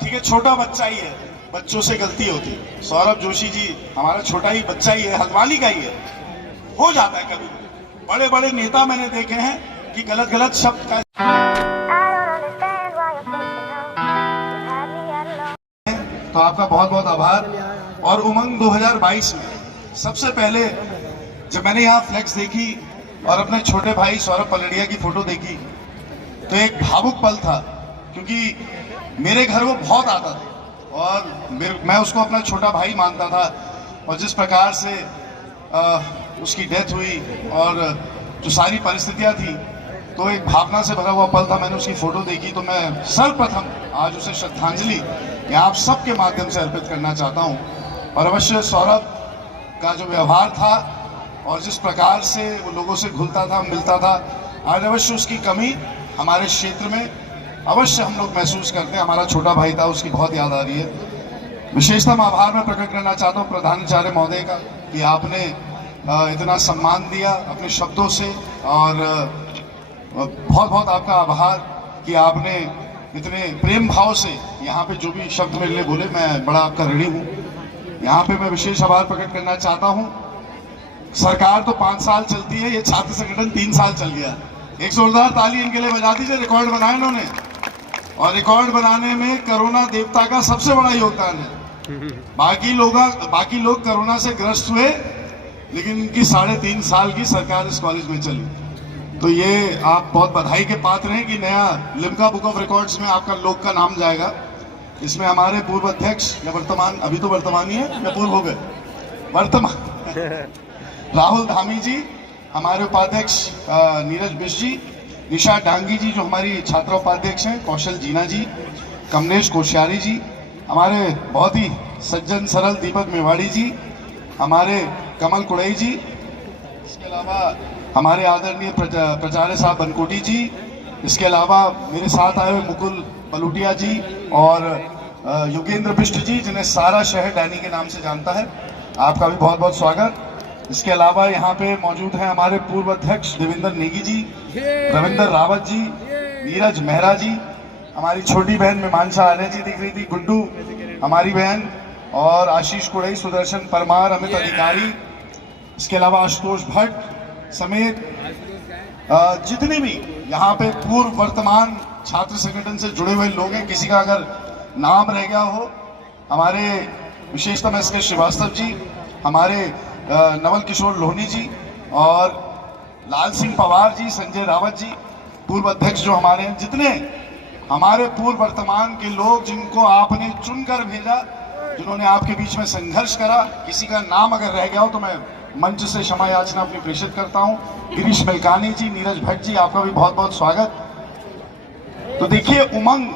ठीक है, छोटा बच्चा ही है, बच्चों से गलती होती। सौरभ जोशी जी हमारा छोटा ही बच्चा ही है, हल्द्वानी का ही है, हो जाता है कभी। बड़े बड़े नेता मैंने देखे हैं कि गलत गलत शब्द का। तो आपका बहुत बहुत आभार। और उमंग 2022 में सबसे पहले जब मैंने यहाँ फ्लेक्स देखी और अपने छोटे भाई सौरभ पलड़िया की फोटो देखी तो एक भावुक पल था, क्योंकि मेरे घर वो बहुत आता था और मैं उसको अपना छोटा भाई मानता था। और जिस प्रकार से उसकी डेथ हुई और जो सारी परिस्थितियां थी, तो एक भावना से भरा हुआ पल था। मैंने उसकी फोटो देखी तो मैं सर्वप्रथम आज उसे श्रद्धांजलि मैं आप सबके माध्यम से अर्पित करना चाहता हूं। और अवश्य सौरभ का जो व्यवहार था और जिस प्रकार से वो लोगों से घुलता था, मिलता था, आज अवश्य उसकी कमी हमारे क्षेत्र में अवश्य हम लोग महसूस करते हैं। हमारा छोटा भाई था, उसकी बहुत याद आ रही है। विशेषतः आभार मैं प्रकट करना चाहता हूँ प्रधानाचार्य महोदय का कि आपने इतना सम्मान दिया अपने शब्दों से, और बहुत बहुत आपका आभार कि आपने इतने प्रेम भाव से यहाँ पे जो भी शब्द मेरे लिए बोले, मैं बड़ा आपका ऋणी हूँ। यहाँ पे मैं विशेष आभार प्रकट करना चाहता हूँ। सरकार तो 5 साल चलती है, ये छात्र संगठन 3 साल चल गया। एक जोरदार ताली इनके लिए बजा दीजिए। रिकॉर्ड बनाया इन्होंने, और रिकॉर्ड बनाने में कोरोना देवता का सबसे बड़ा योगदान है। बाकी लोग कोरोना से ग्रस्त हुए, लेकिन इनकी 3.5 साल की सरकार इस कॉलेज में चली। तो ये आप बहुत बधाई के पात्र हैं कि नया लिम्का बुक ऑफ रिकॉर्ड्स में आपका लोग का नाम जाएगा। इसमें हमारे पूर्व अध्यक्ष या वर्तमान, अभी तो वर्तमान ही है या पूर्व हो गए, वर्तमान राहुल धामी जी, हमारे उपाध्यक्ष नीरज बिश जी, निशा डांगी जी जो हमारी छात्रा उपाध्यक्ष हैं, कौशल जीना जी, कमलेश कोश्यारी जी, हमारे बहुत ही सज्जन सरल दीपक मेवाड़ी जी, हमारे कमल कुड़ई जी, इसके अलावा हमारे आदरणीय प्राचार्य साहब बनकोटी जी, इसके अलावा मेरे साथ आए हुए मुकुल पलूटिया जी और योगेंद्र बिष्ट जी, जिन्हें सारा शहर डैनी के नाम से जानता है। आपका भी बहुत बहुत स्वागत। इसके अलावा यहाँ पे मौजूद हैं हमारे पूर्व अध्यक्ष देवेंद्र नेगी जी, रविंद्र रावत जी, नीरज मेहरा जी, हमारी छोटी बहन मीमांसा आर्य जी दिख रही थी, गुड्डू हमारी बहन, और आशीष कुड़ई, सुदर्शन परमार, अमित अधिकारी, इसके अलावा आशुतोष भट्ट समेत जितने भी यहाँ पे पूर्व वर्तमान छात्र संगठन से जुड़े हुए लोग हैं। किसी का अगर नाम रह गया हो, हमारे विशेषतः एस के श्रीवास्तव जी, हमारे नवल किशोर लोहनी जी और लाल सिंह पवार जी, संजय रावत जी, पूर्व अध्यक्ष जो हमारे हैं, जितने हमारे पूर्व वर्तमान के लोग जिनको आपने चुनकर भेजा, जिन्होंने आपके बीच में संघर्ष करा, किसी का नाम अगर रह गया हो तो मैं मंच से क्षमा याचना अपनी प्रेषित करता हूं। गिरीश मिल्कानी जी, नीरज भट्ट जी, आपका भी बहुत बहुत स्वागत। तो देखिए, उमंग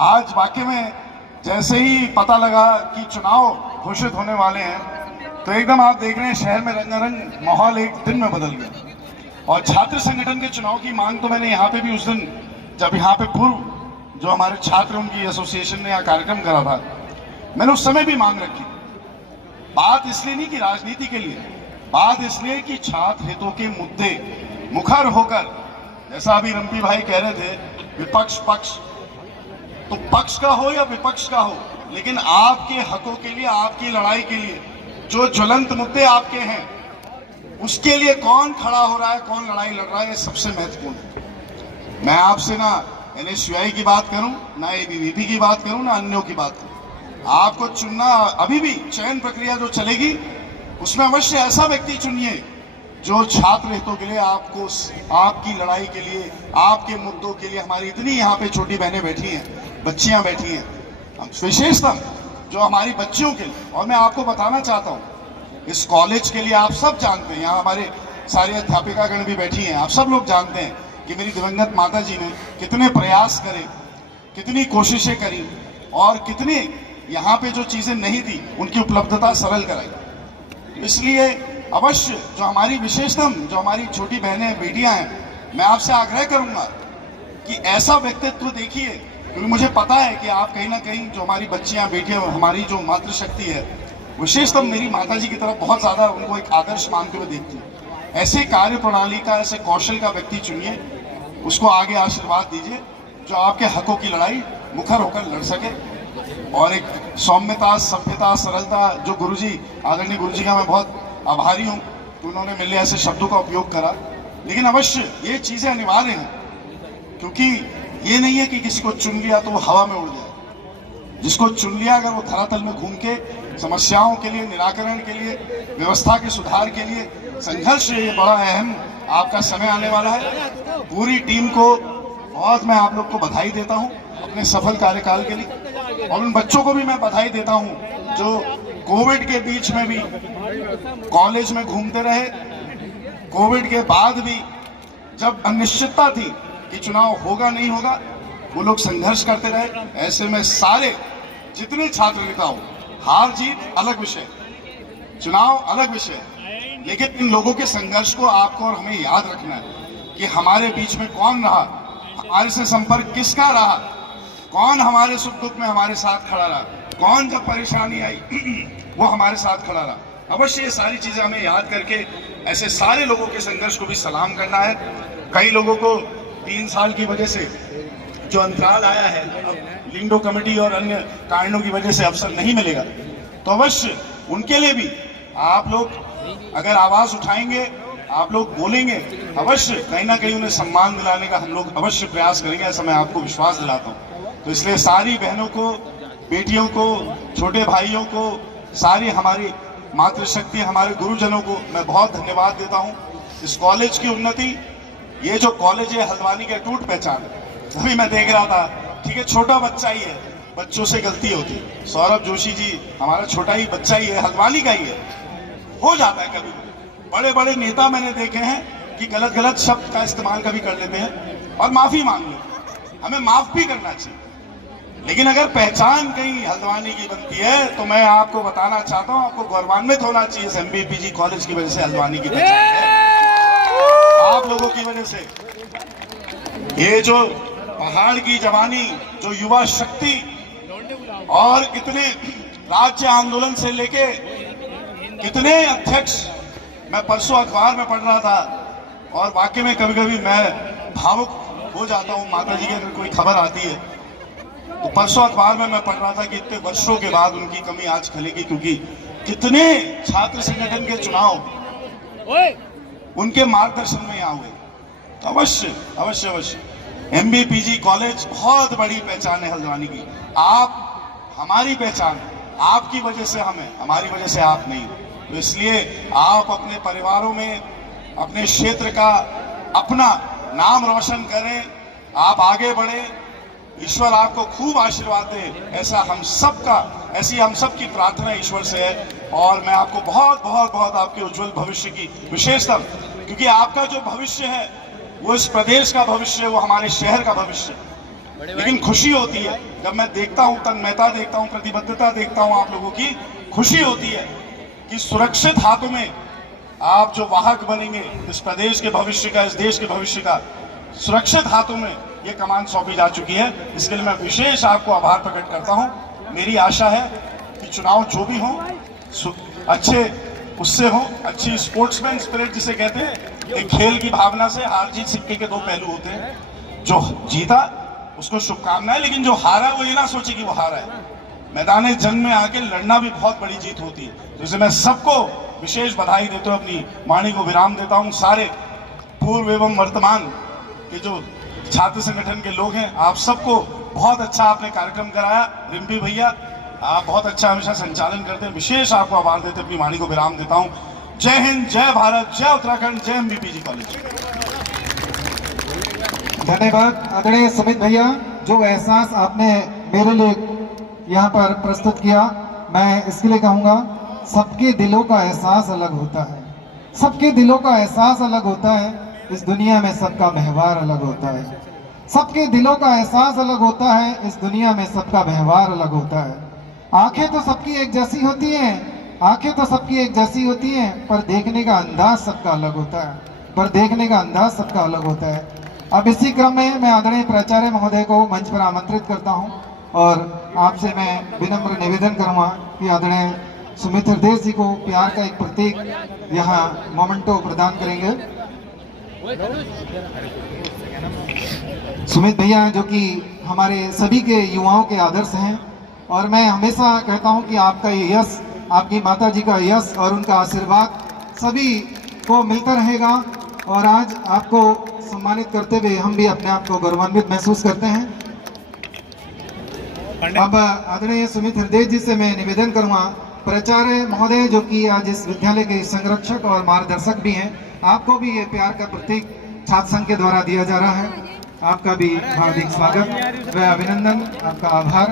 आज वाकई में जैसे ही पता लगा कि चुनाव घोषित होने वाले हैं, तो एकदम आप देख रहे हैं शहर में रंगारंग माहौल एक दिन में बदल गया। और छात्र संगठन के चुनाव की मांग तो मैंने यहाँ पे भी उस दिन, जब यहाँ पे पूर्व जो हमारे छात्र उनकी एसोसिएशन ने यहाँ कार्यक्रम करा था, मैंने उस समय भी मांग रखी। बात इसलिए नहीं कि राजनीति के लिए, बात इसलिए कि छात्र हितों के मुद्दे मुखर होकर, जैसा अभी रंपी भाई कह रहे थे, विपक्ष पक्ष, तो पक्ष का हो या विपक्ष का हो, लेकिन आपके हकों के लिए, आपकी लड़ाई के लिए जो ज्वलंत मुद्दे आपके हैं, उसके लिए कौन खड़ा हो रहा है, कौन लड़ाई लड़ रहा है, ये सबसे महत्वपूर्ण है। मैं आपसे ना NSUI की बात करूं, ना ABVP की बात करूं, ना अन्यों की बात करूं। आपको चुनना, अभी भी चयन प्रक्रिया जो चलेगी उसमें अवश्य ऐसा व्यक्ति चुनिए जो छात्र हितों के लिए, आपको, आपकी लड़ाई के लिए, आपके मुद्दों के लिए। हमारी इतनी यहाँ पे छोटी बहनें बैठी हैं, बच्चियां बैठी हैं, विशेषतः जो हमारी बच्चियों के लिए। और मैं आपको बताना चाहता हूँ, इस कॉलेज के लिए आप सब जानते हैं, यहाँ हमारे सारी अध्यापिकागण भी बैठी हैं, आप सब लोग जानते हैं कि मेरी दिवंगत माता जी ने कितने प्रयास करे, कितनी कोशिशें करी, और कितनी यहाँ पे जो चीजें नहीं थी उनकी उपलब्धता सरल कराई। इसलिए अवश्य जो हमारी विशेषतम, जो हमारी छोटी बहनें, बेटियां हैं, मैं आपसे आग्रह करूंगा कि ऐसा व्यक्तित्व देखिए, क्योंकि मुझे पता है कि आप कहीं ना कहीं, जो हमारी बच्चियां, बेटियां, हमारी जो मातृशक्ति है, विशेषतः मेरी माता जी की तरफ बहुत ज्यादा उनको एक आदर्श मानते हुए देखती है। ऐसे कार्य प्रणाली का, ऐसे कौशल का व्यक्ति चुनिए, उसको आगे आशीर्वाद दीजिए, जो आपके हकों की लड़ाई मुखर होकर लड़ सके। और एक सौम्यता, सभ्यता, सरलता जो गुरुजी, आदरणीय गुरुजी का मैं बहुत आभारी हूँ कि उन्होंने मेरे लिए ऐसे शब्दों का उपयोग करा। लेकिन अवश्य ये चीजें अनिवार्य हैं, क्योंकि ये नहीं है कि किसी को चुन लिया तो वो हवा में उड़ जाए। जिसको चुन लिया, अगर वो धरातल में घूम के समस्याओं के लिए, निराकरण के लिए, व्यवस्था के सुधार के लिए संघर्ष, ये बड़ा अहम आपका समय आने वाला है। पूरी टीम को बहुत मैं आप लोग को बधाई देता हूं अपने सफल कार्यकाल के लिए, और उन बच्चों को भी मैं बधाई देता हूं जो कोविड के बीच में भी कॉलेज में घूमते रहे, कोविड के बाद भी जब अनिश्चितता थी कि चुनाव होगा नहीं होगा, वो लोग संघर्ष करते रहे। ऐसे में सारे जितने छात्र नेता हो, हार जीत अलग विषय, चुनाव अलग विषय, लेकिन इन लोगों के संघर्ष को आपको और हमें याद रखना है कि हमारे बीच में कौन रहा, हमारे से संपर्क किसका रहा, कौन हमारे सुख दुख में हमारे साथ खड़ा रहा, कौन जब परेशानी आई वो हमारे साथ खड़ा रहा। अवश्य ये सारी चीजें हमें याद करके ऐसे सारे लोगों के संघर्ष को भी सलाम करना है। कई लोगों को 3 साल की वजह से जो अंतराल आया है, लिंडो कमेटी और अन्य कारणों की वजह से अवसर नहीं मिलेगा, तो अवश्य उनके लिए भी आप लोग अगर आवाज उठाएंगे, आप लोग बोलेंगे, अवश्य कहीं ना कहीं उन्हें सम्मान दिलाने का हम लोग अवश्य प्रयास करेंगे, ऐसा मैं आपको विश्वास दिलाता हूँ। तो इसलिए सारी बहनों को, बेटियों को, छोटे भाइयों को, सारी हमारी मातृशक्ति, हमारे गुरुजनों को मैं बहुत धन्यवाद देता हूँ। इस कॉलेज की उन्नति, ये जो कॉलेज है हल्द्वानी की अटूट पहचान है। अभी मैं देख रहा था, ठीक है छोटा बच्चा ही है, बच्चों से गलती होती है। सौरभ जोशी जी हमारा छोटा ही बच्चा ही है, हल्द्वानी का ही है, हो जाता है कभी। बड़े बड़े नेता मैंने देखे हैं कि गलत गलत शब्द का इस्तेमाल कभी कर लेते हैं और माफी मांग लेते, हमें माफ भी करना चाहिए। लेकिन अगर पहचान कहीं हल्द्वानी की बनती है तो मैं आपको बताना चाहता हूं, आपको गौरवान्वित होना चाहिए। इस MBPG कॉलेज की वजह से हल्द्वानी की पहचान है, आप लोगों की वजह से। ये जो पहाड़ की जवानी, जो युवा शक्ति, और कितने राज्य आंदोलन से लेके कितने अध्यक्ष, मैं परसों अखबार में पढ़ रहा था और वाकई में कभी कभी मैं भावुक हो जाता हूं। माता जी की अगर कोई खबर आती है तो परसों अखबार में मैं पढ़ रहा था कि इतने वर्षों के बाद उनकी कमी आज खलेगी, क्योंकि कितने छात्र संगठन के चुनाव उनके मार्गदर्शन में यहाँ हुए। तो अवश्य अवश्य अवश्य MBPG कॉलेज बहुत बड़ी पहचान है हल्द्वानी की। आप हमारी पहचान, आपकी वजह से हमें, हमारी वजह से आप नहीं। तो इसलिए आप अपने परिवारों में, अपने क्षेत्र का अपना नाम रोशन करें, आप आगे बढ़े, ईश्वर आपको खूब आशीर्वाद दे, ऐसा हम सबका, ऐसी हम सब की प्रार्थना ईश्वर से है। और मैं आपको बहुत बहुत बहुत आपके उज्जवल भविष्य की, विशेषतः क्योंकि आपका जो भविष्य है वो इस प्रदेश का भविष्य है, वो हमारे शहर का भविष्य है। लेकिन खुशी होती है जब मैं देखता हूँ, तन्मयता देखता हूँ, प्रतिबद्धता देखता हूँ आप लोगों की, खुशी होती है कि सुरक्षित हाथों में आप जो वाहक बनेंगे इस प्रदेश के भविष्य का, इस देश के भविष्य का, सुरक्षित हाथों में ये कमान सौंपी जा चुकी है। इसके लिए मैं विशेष आपको आभार प्रकट करता हूं। मेरी आशा है कि चुनाव जो भी हो अच्छे उससे हो, अच्छी स्पोर्ट्समैन स्पिरिट जिसे कहते हैं, एक खेल की भावना से। हार जीत सिक्के के 2 पहलू होते हैं। जो जीता उसको शुभकामनाएं, लेकिन जो हारा वो ये ना सोचे कि वो हारा है। मैदान जंग में आके लड़ना भी बहुत बड़ी जीत होती है। तो इसे मैं सबको विशेष बधाई देते हुए अपनी वाणी को विराम देता हूं। सारे पूर्व एवं वर्तमान के जो छात्र संगठन के लोग हैं, आप सबको बहुत अच्छा आपने कार्यक्रम कराया। रिम्पी भैया आप बहुत अच्छा हमेशा संचालन करते हैं, विशेष आपको आभार देते अपनी वाणी को विराम देता हूं। जय हिंद, जय भारत, जय उत्तराखंड, जय MBPG कॉलेज। धन्यवाद आदरणीय सुमित भैया, जो एहसास आपने मेरे लिए यहाँ पर प्रस्तुत किया, मैं इसके लिए कहूँगा, सबके दिलों का एहसास अलग होता है, सबके दिलों का एहसास अलग होता है। इस दुनिया में सबका व्यवहार अलग होता है, सबके दिलों का एहसास अलग होता है। इस दुनिया में सबका व्यवहार अलग होता है। आंखें तो सबकी एक जैसी होती हैं, आंखें तो सबकी एक जैसी होती हैं, पर देखने का अंदाज सबका अलग होता है, पर देखने का अंदाज सबका अलग होता है। अब इसी क्रम में मैं आदरणीय प्राचार्य महोदय को मंच पर आमंत्रित करता हूं और आपसे मैं विनम्र निवेदन करूंगा कि आदरणीय सुमित हृदय जी को प्यार का एक प्रतीक यहाँ मोमेंटो प्रदान करेंगे। सुमित भैया जो कि हमारे सभी के युवाओं के आदर्श हैं और मैं हमेशा कहता हूं कि आपका ये यश, आपकी माता जी का यश और उनका आशीर्वाद सभी को मिलता रहेगा। और आज आपको सम्मानित करते हुए हम भी अपने आप को गौरवान्वित महसूस करते हैं। अब आदरणीय सुमित हृदय जी से मैं निवेदन करूंगा, प्राचार्य महोदय जो कि आज इस विद्यालय के संरक्षक और मार्गदर्शक भी हैं, आपको भी ये प्यार का प्रतीक छात्र संघ के द्वारा दिया जा रहा है। आपका भी हार्दिक स्वागत व अभिनंदन, आपका आभार।